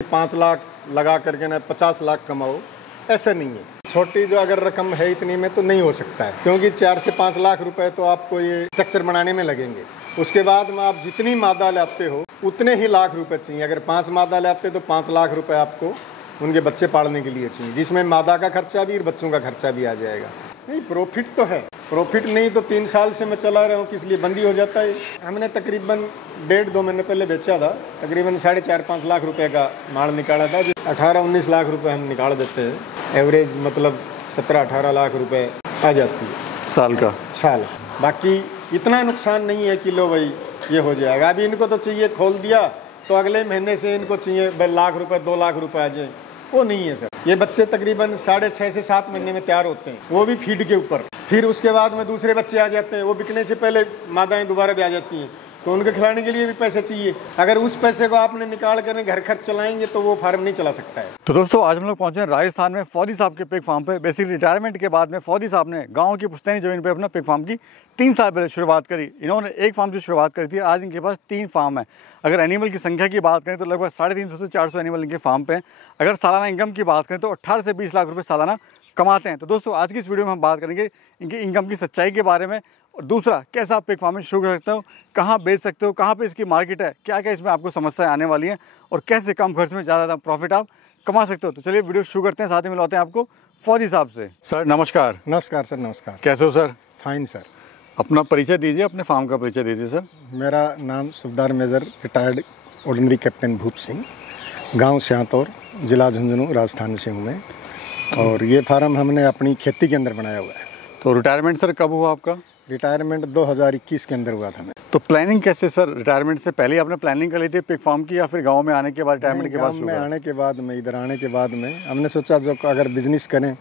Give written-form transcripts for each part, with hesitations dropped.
5 लाख लगा करके ना 50 लाख कमाओ, ऐसा नहीं है। छोटी जो अगर रकम है इतनी में तो नहीं हो सकता है, क्योंकि 4 से 5 लाख रुपए तो आपको ये स्ट्रक्चर बनाने में लगेंगे। उसके बाद में आप जितनी मादा लाते हो उतने ही लाख रुपए चाहिए। अगर 5 मादा लाते तो 5 लाख रुपए आपको उनके बच्चे पालने के लिए चाहिए, जिसमें मादा का खर्चा भी और बच्चों का खर्चा भी आ जाएगा। नहीं, प्रॉफिट तो है, प्रॉफिट नहीं तो 3 साल से मैं चला रहा हूँ, किस लिए बंदी हो जाता है। हमने तकरीबन 1.5-2 महीने पहले बेचा था, तकरीबन 4.5-5 लाख रुपए का माल निकाला था। 18-19 लाख रुपए हम निकाल देते हैं, एवरेज मतलब 17-18 लाख रुपए आ जाती है साल का। साल बाकी इतना नुकसान नहीं है कि लो भाई ये हो जाएगा। अभी इनको तो चाहिए खोल दिया तो अगले महीने से इनको चाहिए 1 लाख रुपए 2 लाख रुपए आ जाए, वो नहीं है सर। ये बच्चे तकरीबन 6.5 से 7 महीने में तैयार होते हैं, वो भी फीड के ऊपर। फिर उसके बाद में दूसरे बच्चे आ जाते हैं, वो बिकने से पहले मादाएं दोबारा भी आ जाती हैं, तो उनके खिलाने के लिए भी पैसे चाहिए। अगर उस पैसे को आपने निकाल कर घर खर्च चलाएंगे तो वो फार्म नहीं चला सकता है। तो दोस्तों आज हम लोग पहुंचे हैं राजस्थान में फौजी साहब के पिग फार्म पे। बेसिकली रिटायरमेंट के बाद में फौजी साहब ने गांव की पुश्तैनी जमीन पे अपना पिग फार्म की 3 साल पहले शुरुआत करी। इन्होंने एक फार्म से शुरुआत करी थी, आज इनके पास 3 फार्म है। अगर एनिमल की संख्या की बात करें तो लगभग 350 से 400 एनिमल इनके फार्म पे हैं। अगर सालाना इनकम की बात करें तो 18 से 20 लाख रुपये सालाना कमाते हैं। तो दोस्तों आज की इस वीडियो में हम बात करेंगे इनकी इनकम की सच्चाई के बारे में, और दूसरा कैसे आप पिग फार्मिंग शुरू कर सकते हो, कहाँ बेच सकते हो, कहाँ पे इसकी मार्केट है, क्या क्या इसमें आपको समस्याएं आने वाली हैं, और कैसे कम खर्च में ज़्यादा प्रॉफिट आप कमा सकते हो। तो चलिए वीडियो शुरू करते हैं, साथ ही मिलवाते हैं आपको फौजी साहब से। सर नमस्कार। नमस्कार सर। नमस्कार। कैसे हो सर? Fine sir. अपना परिचय दीजिए, अपने फार्म का परिचय दीजिए सर। मेरा नाम सूबेदार मेजर रिटायर्ड ऑर्डिनरी कैप्टन भूप सिंह, गांव स्यांतौर, जिला झुंझुनू, राजस्थान से हूँ मैं। और ये फार्म हमने अपनी खेती के अंदर बनाया हुआ है। तो रिटायरमेंट सर कब हुआ आपका? रिटायरमेंट 2021 के अंदर हुआ था मैं। तो प्लानिंग कैसे सर, रिटायरमेंट से पहले आपने प्लानिंग कर ली थी पिग फार्म की, या फिर गांव में आने के बाद रिटायरमेंट के बाद? में आने के बाद में, इधर आने के बाद में हमने सोचा जो अगर बिजनेस करें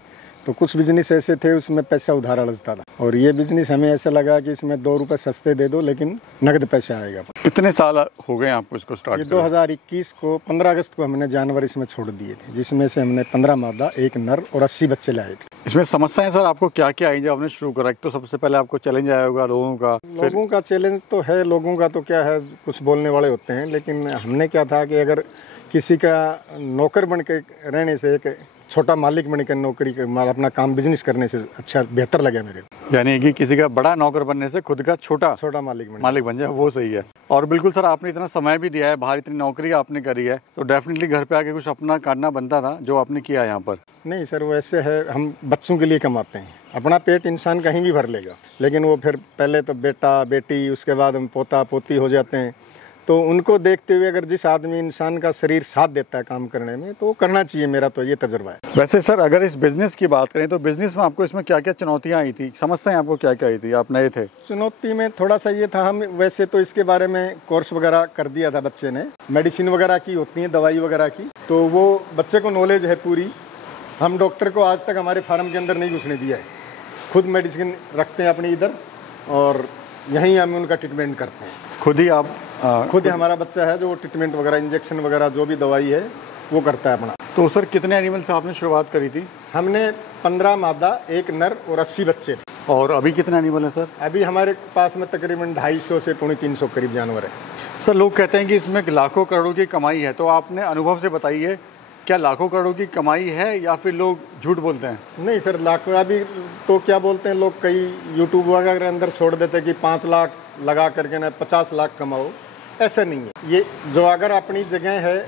तो कुछ बिजनेस ऐसे थे उसमें पैसा उधार अड़ता था, और ये बिजनेस हमें ऐसा लगा कि इसमें 2 रुपये सस्ते दे दो लेकिन नगद पैसा आएगा। कितने साल हो गए आपको इसको स्टार्ट? ये 2021 को 15 अगस्त को हमने जानवर इसमें छोड़ दिए थे, जिसमें से हमने 15 मादा, 1 नर और 80 बच्चे लाए थे। इसमें समस्याएं सर आपको क्या क्या आई जब आपने शुरू करा? तो सबसे पहले आपको चैलेंज आया होगा लोगों का चैलेंज तो है। लोगों का तो क्या है, कुछ बोलने वाले होते हैं, लेकिन हमने क्या था कि अगर किसी का नौकर बन के रहने से एक छोटा मालिक बन के नौकरी अपना काम बिजनेस करने से अच्छा बेहतर लगे मेरे को। यानी कि किसी का बड़ा नौकर बनने से खुद का छोटा मालिक बन जाए, वो सही है। और बिल्कुल सर आपने इतना समय भी दिया है, बाहर इतनी नौकरी आपने करी है, तो डेफिनेटली घर पे आके कुछ अपना करना बनता था जो आपने किया यहाँ पर। नहीं सर, वो ऐसे है, हम बच्चों के लिए कमाते हैं। अपना पेट इंसान कहीं भी भर लेगा, लेकिन वो फिर पहले तो बेटा बेटी, उसके बाद हम पोता पोती हो जाते हैं, तो उनको देखते हुए अगर जिस आदमी इंसान का शरीर साथ देता है काम करने में तो वो करना चाहिए। मेरा तो ये तजुर्बा है। वैसे सर अगर इस बिजनेस की बात करें तो बिजनेस में आपको इसमें क्या क्या चुनौतियां आई थी, समस्याएं आपको क्या क्या आई थी, आप नए थे? चुनौती में थोड़ा सा ये था, हम वैसे तो इसके बारे में कोर्स वगैरह कर दिया था बच्चे ने, मेडिसिन वगैरह की होती है, दवाई वगैरह की, तो वो बच्चे को नॉलेज है पूरी। हम डॉक्टर को आज तक हमारे फार्म के अंदर नहीं घुसने दिया है, खुद मेडिसिन रखते हैं अपनी इधर, और यहीं हम उनका ट्रीटमेंट करते हैं। खुद ही आप खुद ही हमारा बच्चा है जो ट्रीटमेंट वगैरह, इंजेक्शन वगैरह जो भी दवाई है वो करता है अपना। तो सर कितने एनिमल से आपने शुरुआत करी थी? हमने 15 मादा, 1 नर और 80 बच्चे थे। और अभी कितने एनिमल है सर? अभी हमारे पास में तकरीबन 250 से 350 करीब जानवर है। सर लोग कहते हैं कि इसमें लाखों करोड़ों की कमाई है, तो आपने अनुभव से बताइए क्या लाखों करोड़ों की कमाई है या फिर लोग झूठ बोलते हैं? नहीं सर, लाखों अभी तो क्या बोलते हैं लोग, कई यूट्यूब वगैरह के अंदर छोड़ देते हैं कि 5 लाख लगा करके ना 50 लाख कमाओ, ऐसा नहीं है। ये जो अगर अपनी जगह है,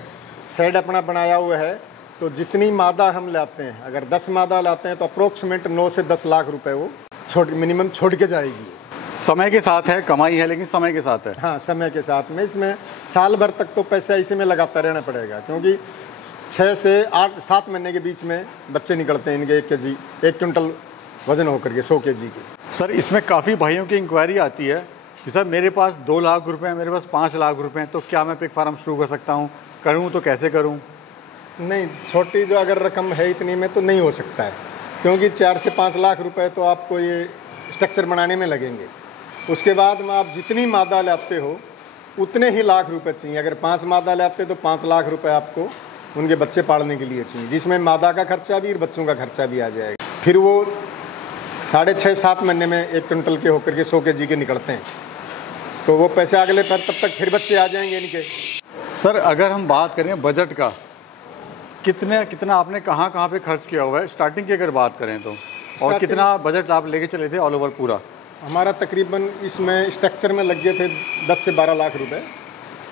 शेड अपना बनाया हुआ है, तो जितनी मादा हम लाते हैं, अगर 10 मादा लाते हैं तो अप्रोक्सीमेट 9 से 10 लाख रुपए वो मिनिमम छोड़ के जाएगी। समय के साथ है, कमाई है, लेकिन समय के साथ है। हाँ, समय के साथ में इसमें साल भर तक तो पैसा इसी में लगाता रहना पड़ेगा, क्योंकि 6 से 8-7 महीने के बीच में बच्चे निकलते हैं इनके 1 केजी, 1 क्विंटल वजन होकर के 100 केजी के। सर इसमें काफ़ी भाइयों की इंक्वायरी आती है कि सर मेरे पास 2 लाख रुपए हैं, मेरे पास 5 लाख रुपए हैं, तो क्या मैं पिग फार्म शुरू कर सकता हूँ? करूँ तो कैसे करूँ? नहीं, छोटी जो अगर रकम है इतनी में तो नहीं हो सकता है, क्योंकि 4 से 5 लाख रुपए तो आपको ये स्ट्रक्चर बनाने में लगेंगे। उसके बाद में आप जितनी मादा लाते हो उतने ही लाख रुपए चाहिए। अगर 5 मादा लाते तो 5 लाख रुपए आपको उनके बच्चे पालने के लिए चाहिए, जिसमें मादा का खर्चा भी और बच्चों का खर्चा भी आ जाएगा। फिर वो 6.5-7 महीने में 1 क्विंटल के होकर के 100 केजी के निकलते हैं, तो वो पैसे अगले पर तब तक फिर बच्चे आ जाएंगे इनके। सर अगर हम बात करें बजट का, कितना आपने कहाँ कहाँ पे खर्च किया हुआ है स्टार्टिंग की अगर बात करें तो, और कितना बजट आप लेके चले थे ऑल ओवर पूरा? हमारा तकरीबन इसमें स्ट्रक्चर में लग गए थे 10 से 12 लाख रुपए,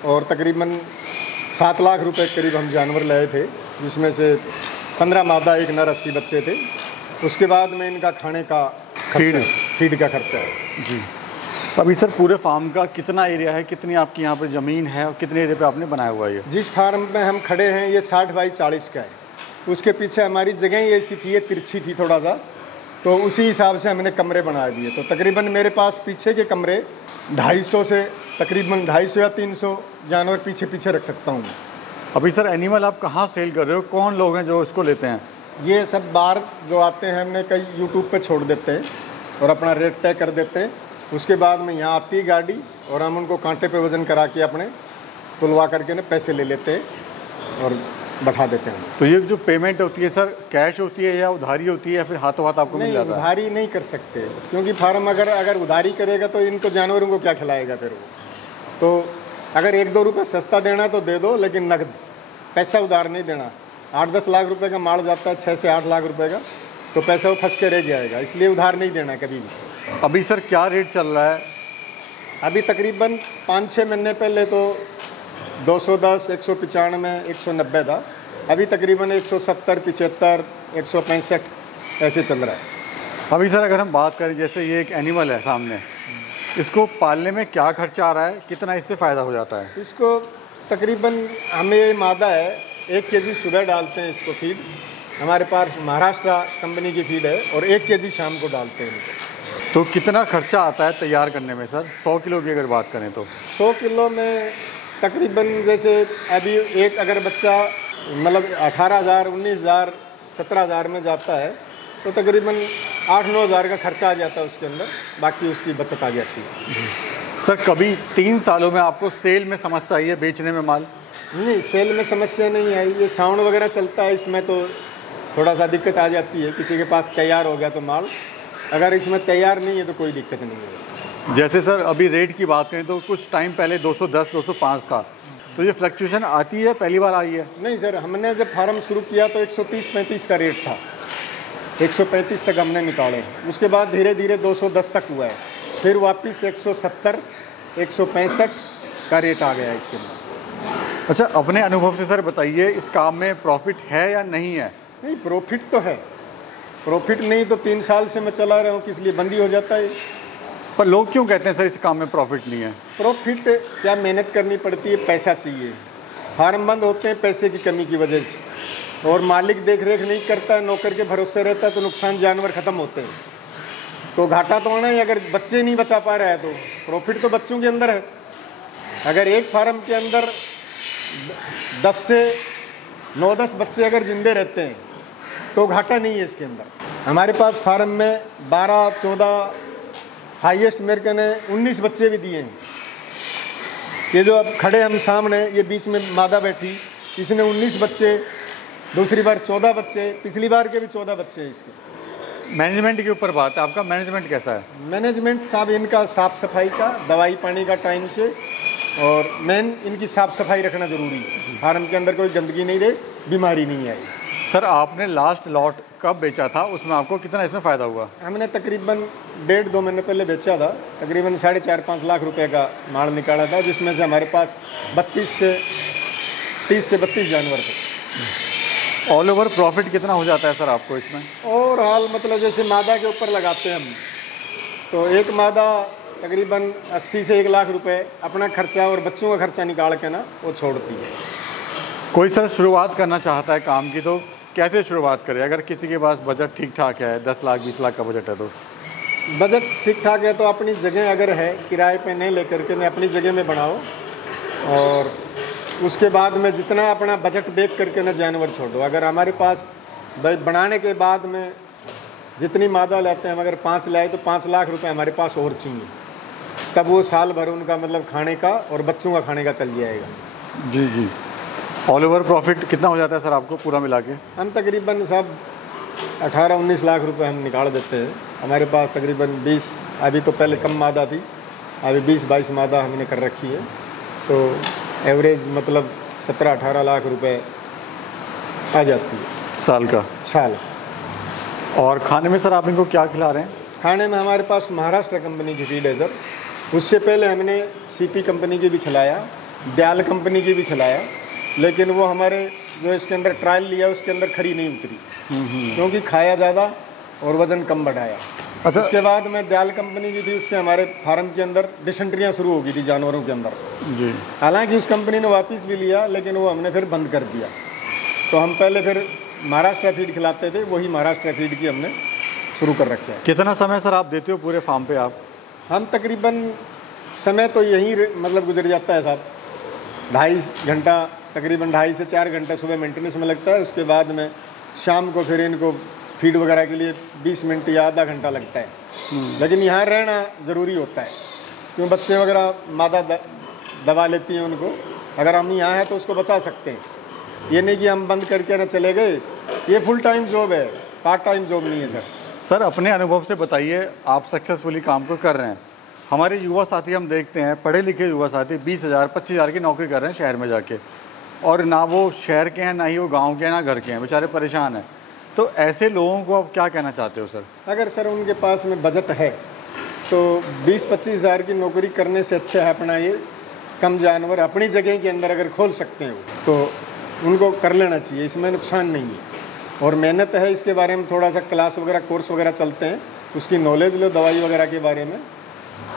और तकरीबन 7 लाख रुपए करीब हम जानवर लाए थे, जिसमें से 15 मादा 1 नर 80 बच्चे थे। उसके बाद में इनका खाने का फीड का खर्चा है जी। अभी सर पूरे फार्म का कितना एरिया है, कितनी आपकी यहाँ पे ज़मीन है और कितने एरिया पे आपने बनाया हुआ है ये? जिस फार्म में हम खड़े हैं ये 60 बाई 40 का है। उसके पीछे हमारी जगह ही ऐसी थी, ये तिरछी थी थोड़ा सा, तो उसी हिसाब से हमने कमरे बना दिए। तो तकरीबन मेरे पास पीछे के कमरे 250 से तकरीबन 250 या 300 जानवर पीछे पीछे रख सकता हूँ। अभी सर एनिमल आप कहाँ सेल कर रहे हो, कौन लोग हैं जो इसको लेते हैं? ये सब बाहर जो आते हैं हमने कई यूट्यूब पे छोड़ देते हैं और अपना रेट तय कर देते हैं। उसके बाद में यहाँ आती है गाड़ी और हम उनको कांटे पे वज़न करा के अपने तुलवा करके ना पैसे ले लेते हैं और बैठा देते हैं। तो ये जो पेमेंट होती है सर कैश होती है या उधारी होती है या फिर हाथों हाथ आपको मिल जाता है? उधारी नहीं कर सकते, क्योंकि फार्म अगर उधारी करेगा तो इनको जानवरों को क्या खिलाएगा फिर वो। तो अगर 1-2 रुपये सस्ता देना तो दे दो, लेकिन नकद पैसा उधार नहीं देना। 8-10 लाख रुपए का माल जाता है, 6 से 8 लाख रुपए का, तो पैसा वो फंस के रह जाएगा, इसलिए उधार नहीं देना कभी भी। अभी सर क्या रेट चल रहा है? अभी तकरीबन 5-6 महीने पहले तो 210, 195, 190 था। अभी तकरीबन 170, 75, 165 ऐसे चल रहा है। अभी सर अगर हम बात करें, जैसे ये एक एनिमल है सामने, इसको पालने में क्या खर्चा आ रहा है, कितना इससे फ़ायदा हो जाता है? इसको तकरीबन हमें मादा है 1 केजी सुबह डालते हैं इसको फीड, हमारे पास महाराष्ट्र कंपनी की फीड है, और 1 केजी शाम को डालते हैं इनको। तो कितना खर्चा आता है तैयार करने में सर? 100 किलो की अगर बात करें तो 100 किलो में तकरीबन जैसे अभी एक अगर बच्चा मतलब 18,000, 19,000, 17,000 में जाता है तो तकरीबन 8-9 हज़ार का खर्चा आ जाता है उसके अंदर, बाकी उसकी बचत आ जाती है। सर कभी 3 सालों में आपको सेल में समस्या आई है, बेचने में माल? नहीं, सेल में समस्या नहीं आई। ये साउंड वगैरह चलता है इसमें तो थोड़ा सा दिक्कत आ जाती है। किसी के पास तैयार हो गया तो माल, अगर इसमें तैयार नहीं है तो कोई दिक्कत नहीं है। जैसे सर अभी रेट की बात करें तो कुछ टाइम पहले 210, 205 था, तो ये फ्लक्चुएशन आती है, पहली बार आई है? नहीं सर, हमने जब फार्म शुरू किया तो 130-135 का रेट था, 135 तक हमने निकाले। उसके बाद धीरे धीरे 210 तक हुआ है, फिर वापस 170, 165 का रेट आ गया इसके अंदर। अच्छा, अपने अनुभव से सर बताइए इस काम में प्रॉफिट है या नहीं है? नहीं, प्रॉफिट तो है। प्रॉफिट नहीं तो 3 साल से मैं चला रहा हूँ, किस लिए बंद ही हो जाता है। पर लोग क्यों कहते हैं सर इस काम में प्रॉफिट नहीं है? प्रॉफिट क्या, मेहनत करनी पड़ती है, पैसा चाहिए। फार्म बंद होते हैं पैसे की कमी की वजह से, और मालिक देख रेख नहीं करता है, नौकर के भरोसे रहता है, तो नुकसान जानवर ख़त्म होते हैं। तो घाटा तो आना ही, अगर बच्चे नहीं बचा पा रहा है तो प्रॉफिट तो बच्चों के अंदर है। अगर एक फार्म के अंदर 10 से 9-10 बच्चे अगर जिंदे रहते हैं तो घाटा नहीं है इसके अंदर। हमारे पास फार्म में 12-14, हाईएस्ट मेरे को ने 19 बच्चे भी दिए हैं। ये जो अब खड़े हम सामने, ये बीच में मादा बैठी, इसने 19 बच्चे, दूसरी बार 14 बच्चे, पिछली बार के भी 14 बच्चे हैं इसके। मैनेजमेंट के ऊपर बात है, आपका मैनेजमेंट कैसा है? मैनेजमेंट साहब इनका साफ़ सफाई का, दवाई पानी का टाइम से, और मेन इनकी साफ़ सफाई रखना ज़रूरी है। फार्म के अंदर कोई गंदगी नहीं रहे, बीमारी नहीं आई। सर आपने लास्ट लॉट कब बेचा था, उसमें आपको कितना इसमें फ़ायदा हुआ? हमने तकरीबन 1.5-2 महीने पहले बेचा था, तकरीबन 4.5-5 लाख रुपए का माल निकाला था, जिसमें से हमारे पास 30 से 32 जानवर थे। ऑल ओवर प्रॉफिट कितना हो जाता है सर आपको इसमें? और हाल मतलब जैसे मादा के ऊपर लगाते हैं हम, तो एक मादा तकरीबन 80 से 1 लाख रुपए अपना खर्चा और बच्चों का खर्चा निकाल के ना वो छोड़ती है। कोई सर शुरुआत करना चाहता है काम की तो कैसे शुरुआत करें? अगर किसी के पास बजट ठीक ठाक है, 10 लाख 20 लाख का बजट है, तो बजट ठीक ठाक है तो अपनी जगह अगर है, किराए पे नहीं लेकर के मैं अपनी जगह में बनाओ, और उसके बाद में जितना अपना बजट देख करके ना जानवर छोड़ो। अगर हमारे पास बनाने के बाद में जितनी मादा लेते हैं, हम अगर 5 लाए तो 5 लाख रुपए हमारे पास और चाहिए, तब वो साल भर उनका मतलब खाने का और बच्चों का खाने का चल जाएगा। जी जी। ऑल ओवर प्रॉफिट कितना हो जाता है सर आपको पूरा मिला के? हम तकरीबन सब 18-19 लाख रुपए हम निकाल देते हैं। हमारे पास तकरीबन 20, अभी तो पहले कम मादा थी, अभी 20-22 मादा हमने कर रखी है, तो एवरेज मतलब 17-18 लाख रुपए आ जाती है साल का। साल। और खाने में सर आप इनको क्या खिला रहे हैं? खाने में हमारे पास महाराष्ट्र कंपनी की फीड है सर। उससे पहले हमने सीपी कंपनी की भी खिलाया, दयाल कंपनी की भी खिलाया, लेकिन वो हमारे जो इसके अंदर ट्रायल लिया उसके अंदर खरी नहीं उतरी, क्योंकि खाया ज़्यादा और वज़न कम बढ़ाया। अच्छा। उसके बाद में दयाल कंपनी की थी, उससे हमारे फार्म के अंदर डिसेंट्रियाँ शुरू हो गई थी जानवरों के अंदर जी। हालांकि उस कंपनी ने वापस भी लिया, लेकिन वो हमने फिर बंद कर दिया। तो हम पहले फिर महाराष्ट्र फीड खिलाते थे, वही महाराष्ट्र फीड की हमने शुरू कर रखे है। कितना समय सर आप देते हो पूरे फार्म पे आप? हम तकरीबन समय तो यही मतलब गुजर जाता है साहब, 2.5 घंटा, तकरीबन 2.5 से 4 घंटा सुबह मेंटेनेंस में लगता है। उसके बाद में शाम को फिर इनको फीड वगैरह के लिए 20 मिनट या आधा घंटा लगता है। लेकिन यहाँ रहना ज़रूरी होता है, क्यों बच्चे वगैरह मादा दबा लेती हैं उनको। अगर हम यहाँ हैं तो उसको बचा सकते हैं, ये नहीं कि हम बंद करके ना चले गए। ये फुल टाइम जॉब है, पार्ट टाइम जॉब नहीं है सर। सर अपने अनुभव से बताइए, आप सक्सेसफुली काम को कर रहे हैं। हमारे युवा साथी हम देखते हैं, पढ़े लिखे युवा साथी 20,000 25,000 की नौकरी कर रहे हैं शहर में जाके, और ना वो शहर के हैं, ना ही वो गांव के हैं, ना घर के हैं, बेचारे परेशान हैं। तो ऐसे लोगों को आप क्या कहना चाहते हो सर? अगर सर उनके पास में बजट है तो 20-25 हज़ार की नौकरी करने से अच्छा है अपना ये कम जानवर अपनी जगह के अंदर अगर खोल सकते हैं तो उनको कर लेना चाहिए, इसमें नुकसान नहीं है। और मेहनत है, इसके बारे में थोड़ा सा क्लास वगैरह कोर्स वगैरह चलते हैं, उसकी नॉलेज लो दवाई वगैरह के बारे में।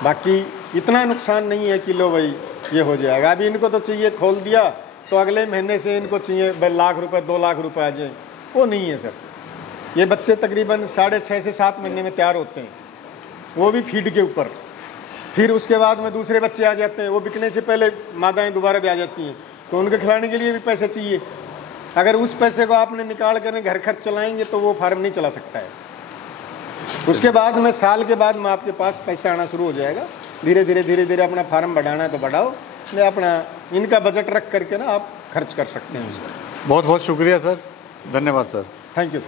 बाकी इतना नुकसान नहीं है कि लो भाई ये हो जाएगा। अभी इनको तो चाहिए खोल दिया तो अगले महीने से इनको चाहिए 1 लाख रुपए 2 लाख रुपए आ जाए, वो नहीं है सर। ये बच्चे तकरीबन 6.5 से 7 महीने में तैयार होते हैं, वो भी फीड के ऊपर। फिर उसके बाद में दूसरे बच्चे आ जाते हैं, वो बिकने से पहले मादाएं दोबारा भी आ जाती हैं, तो उनके खिलाने के लिए भी पैसे चाहिए। अगर उस पैसे को आपने निकाल कर घर खर्च चलाएंगे तो वो फार्म नहीं चला सकता है। उसके बाद में साल के बाद में आपके पास पैसा आना शुरू हो जाएगा। धीरे धीरे अपना फार्म बढ़ाना है तो बढ़ाओ, नहीं अपना इनका बजट रख करके ना आप खर्च कर सकते हैं उसका। बहुत बहुत शुक्रिया सर, धन्यवाद सर। Thank you.